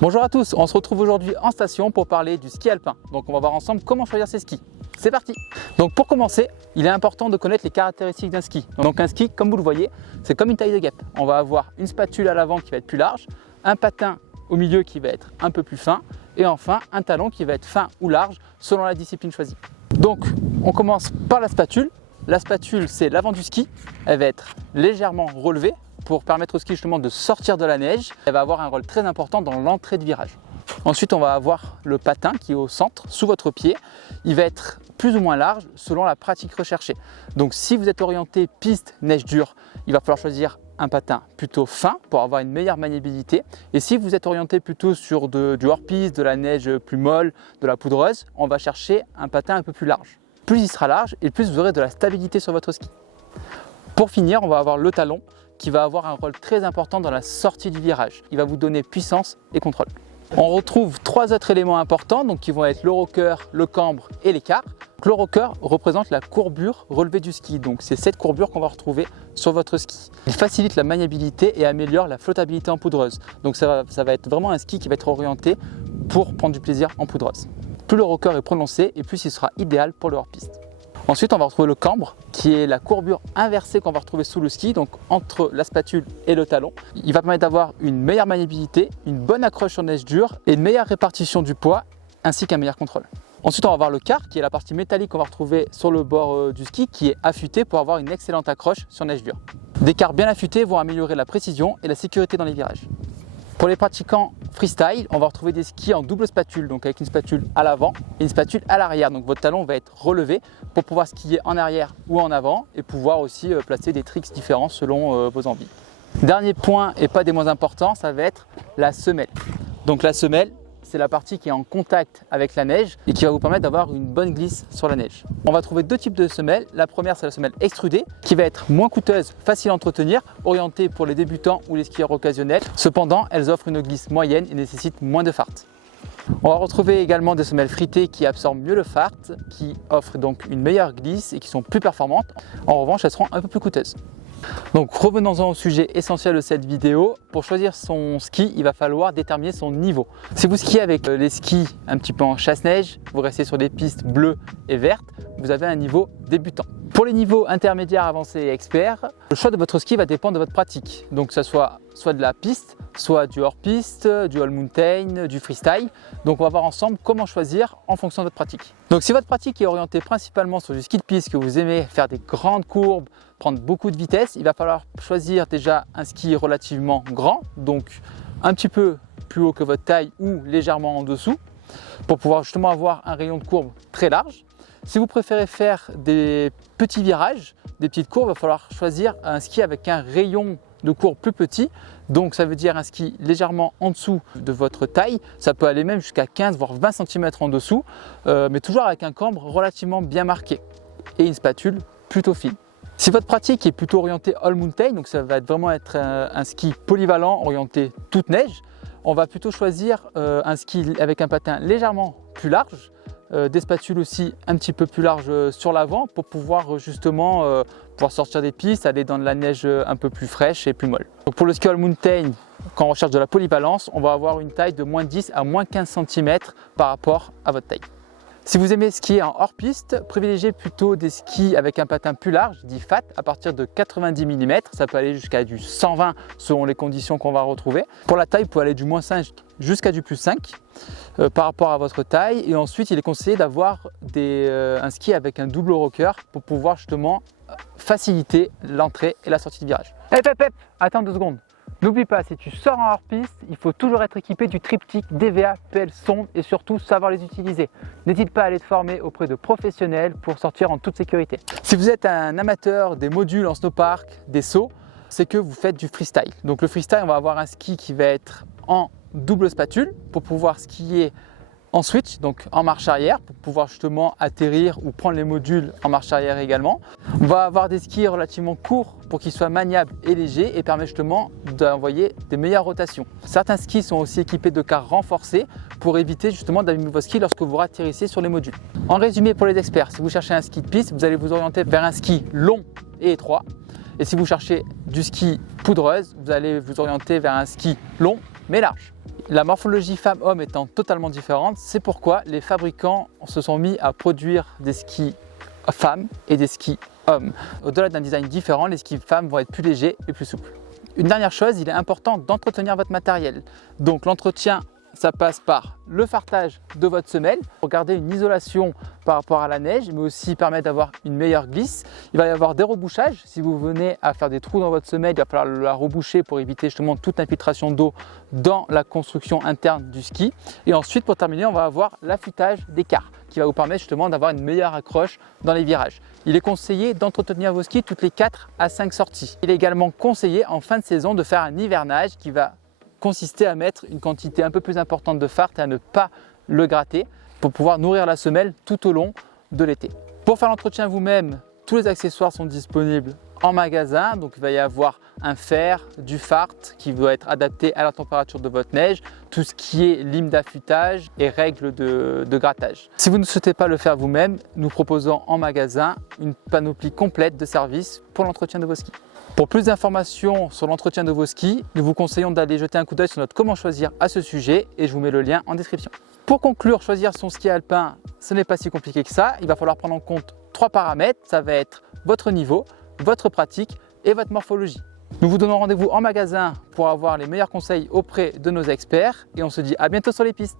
Bonjour à tous, on se retrouve aujourd'hui en station pour parler du ski alpin. Donc on va voir ensemble comment choisir ses skis. C'est parti! Donc pour commencer, il est important de connaître les caractéristiques d'un ski. Donc un ski, comme vous le voyez, c'est comme une taille de guêpe. On va avoir une spatule à l'avant qui va être plus large, un patin au milieu qui va être un peu plus fin et enfin un talon qui va être fin ou large selon la discipline choisie. Donc on commence par la spatule. La spatule, c'est l'avant du ski. Elle va être légèrement relevée pour permettre au ski justement de sortir de la neige. Elle va avoir un rôle très important dans l'entrée de virage. Ensuite, on va avoir le patin qui est au centre, sous votre pied. Il va être plus ou moins large selon la pratique recherchée. Donc si vous êtes orienté piste, neige dure, il va falloir choisir un patin plutôt fin pour avoir une meilleure maniabilité. Et si vous êtes orienté plutôt sur du hors-piste, de la neige plus molle, de la poudreuse, on va chercher un patin un peu plus large. Plus il sera large et plus vous aurez de la stabilité sur votre ski. Pour finir, on va avoir le talon qui va avoir un rôle très important dans la sortie du virage. Il va vous donner puissance et contrôle. On retrouve trois autres éléments importants donc qui vont être le rocker, le cambre et l'écart. Le rocker représente la courbure relevée du ski, donc c'est cette courbure qu'on va retrouver sur votre ski. Il facilite la maniabilité et améliore la flottabilité en poudreuse. Donc ça va être vraiment un ski qui va être orienté pour prendre du plaisir en poudreuse. Plus le rocker est prononcé et plus il sera idéal pour le hors-piste. Ensuite, on va retrouver le cambre qui est la courbure inversée qu'on va retrouver sous le ski, donc entre la spatule et le talon. Il va permettre d'avoir une meilleure maniabilité, une bonne accroche sur neige dure et une meilleure répartition du poids ainsi qu'un meilleur contrôle. Ensuite, on va avoir le quart qui est la partie métallique qu'on va retrouver sur le bord du ski qui est affûté pour avoir une excellente accroche sur neige dure. Des quarts bien affûtés vont améliorer la précision et la sécurité dans les virages. Pour les pratiquants freestyle, on va retrouver des skis en double spatule, donc avec une spatule à l'avant et une spatule à l'arrière. Donc votre talon va être relevé pour pouvoir skier en arrière ou en avant et pouvoir aussi placer des tricks différents selon vos envies. Dernier point et pas des moins importants, ça va être la semelle. Donc la semelle, c'est la partie qui est en contact avec la neige et qui va vous permettre d'avoir une bonne glisse sur la neige. On va trouver deux types de semelles. La première, c'est la semelle extrudée qui va être moins coûteuse, facile à entretenir, orientée pour les débutants ou les skieurs occasionnels. Cependant, elles offrent une glisse moyenne et nécessitent moins de fart. On va retrouver également des semelles fritées qui absorbent mieux le fart, qui offrent donc une meilleure glisse et qui sont plus performantes. En revanche, elles seront un peu plus coûteuses. Donc revenons-en au sujet essentiel de cette vidéo. Pour choisir son ski, il va falloir déterminer son niveau. Si vous skiez avec les skis un petit peu en chasse-neige, vous restez sur des pistes bleues et vertes, vous avez un niveau débutant. Pour les niveaux intermédiaires, avancés et experts, le choix de votre ski va dépendre de votre pratique. Donc que ce soit de la piste, soit du hors-piste, du all mountain, du freestyle. Donc on va voir ensemble comment choisir en fonction de votre pratique. Donc si votre pratique est orientée principalement sur du ski de piste, que vous aimez faire des grandes courbes, prendre beaucoup de vitesse, il va falloir choisir déjà un ski relativement grand, donc un petit peu plus haut que votre taille ou légèrement en dessous, pour pouvoir justement avoir un rayon de courbe très large. Si vous préférez faire des petits virages, des petites courbes, il va falloir choisir un ski avec un rayon de courbe plus petit. Donc ça veut dire un ski légèrement en dessous de votre taille. Ça peut aller même jusqu'à 15 voire 20 cm en dessous, mais toujours avec un cambre relativement bien marqué et une spatule plutôt fine. Si votre pratique est plutôt orientée all mountain, donc ça va vraiment être un ski polyvalent orienté toute neige, on va plutôt choisir un ski avec un patin légèrement plus large, des spatules aussi un petit peu plus larges sur l'avant pour pouvoir justement pouvoir sortir des pistes, aller dans de la neige un peu plus fraîche et plus molle. Donc pour le ski all mountain, quand on recherche de la polyvalence, on va avoir une taille de moins 10 à moins 15 cm par rapport à votre taille. Si vous aimez skier en hors-piste, privilégiez plutôt des skis avec un patin plus large, dit fat, à partir de 90 mm. Ça peut aller jusqu'à du 120 selon les conditions qu'on va retrouver. Pour la taille, vous pouvez aller du moins 5 jusqu'à du plus 5 par rapport à votre taille. Et ensuite, il est conseillé d'avoir un ski avec un double rocker pour pouvoir justement faciliter l'entrée et la sortie de virage. Hep, attends 2 secondes. N'oublie pas, si tu sors en hors-piste, il faut toujours être équipé du triptyque DVA, PL, sonde et surtout savoir les utiliser. N'hésite pas à aller te former auprès de professionnels pour sortir en toute sécurité. Si vous êtes un amateur des modules en snowpark, des sauts, c'est que vous faites du freestyle. Donc le freestyle, on va avoir un ski qui va être en double spatule pour pouvoir skier en switch, donc en marche arrière, pour pouvoir justement atterrir ou prendre les modules en marche arrière également. On va avoir des skis relativement courts pour qu'ils soient maniables et légers et permettent justement d'envoyer des meilleures rotations. Certains skis sont aussi équipés de quarts renforcés pour éviter justement d'abîmer vos skis lorsque vous atterrissez sur les modules. En résumé pour les experts, si vous cherchez un ski de piste, vous allez vous orienter vers un ski long et étroit. Et si vous cherchez du ski poudreuse, vous allez vous orienter vers un ski long mais large. La morphologie femme-homme étant totalement différente, c'est pourquoi les fabricants se sont mis à produire des skis femmes et des skis hommes. Au-delà d'un design différent, les skis femmes vont être plus légers et plus souples. Une dernière chose, il est important d'entretenir votre matériel. Donc l'entretien, ça passe par le fartage de votre semelle pour garder une isolation par rapport à la neige, mais aussi permettre d'avoir une meilleure glisse. Il va y avoir des rebouchages. Si vous venez à faire des trous dans votre semelle, il va falloir la reboucher pour éviter justement toute infiltration d'eau dans la construction interne du ski. Et ensuite, pour terminer, on va avoir l'affûtage d'écart qui va vous permettre justement d'avoir une meilleure accroche dans les virages. Il est conseillé d'entretenir vos skis toutes les 4 à 5 sorties. Il est également conseillé en fin de saison de faire un hivernage qui va consister à mettre une quantité un peu plus importante de fard et à ne pas le gratter pour pouvoir nourrir la semelle tout au long de l'été. Pour faire l'entretien vous-même, tous les accessoires sont disponibles en magasin. Donc il va y avoir un fer, du fard qui va être adapté à la température de votre neige, tout ce qui est lime d'affûtage et règles de grattage. Si vous ne souhaitez pas le faire vous-même, nous proposons en magasin une panoplie complète de services pour l'entretien de vos skis. Pour plus d'informations sur l'entretien de vos skis, nous vous conseillons d'aller jeter un coup d'œil sur notre comment choisir à ce sujet et je vous mets le lien en description. Pour conclure, choisir son ski alpin, ce n'est pas si compliqué que ça. Il va falloir prendre en compte 3 paramètres. Ça va être votre niveau, votre pratique et votre morphologie. Nous vous donnons rendez-vous en magasin pour avoir les meilleurs conseils auprès de nos experts et on se dit à bientôt sur les pistes.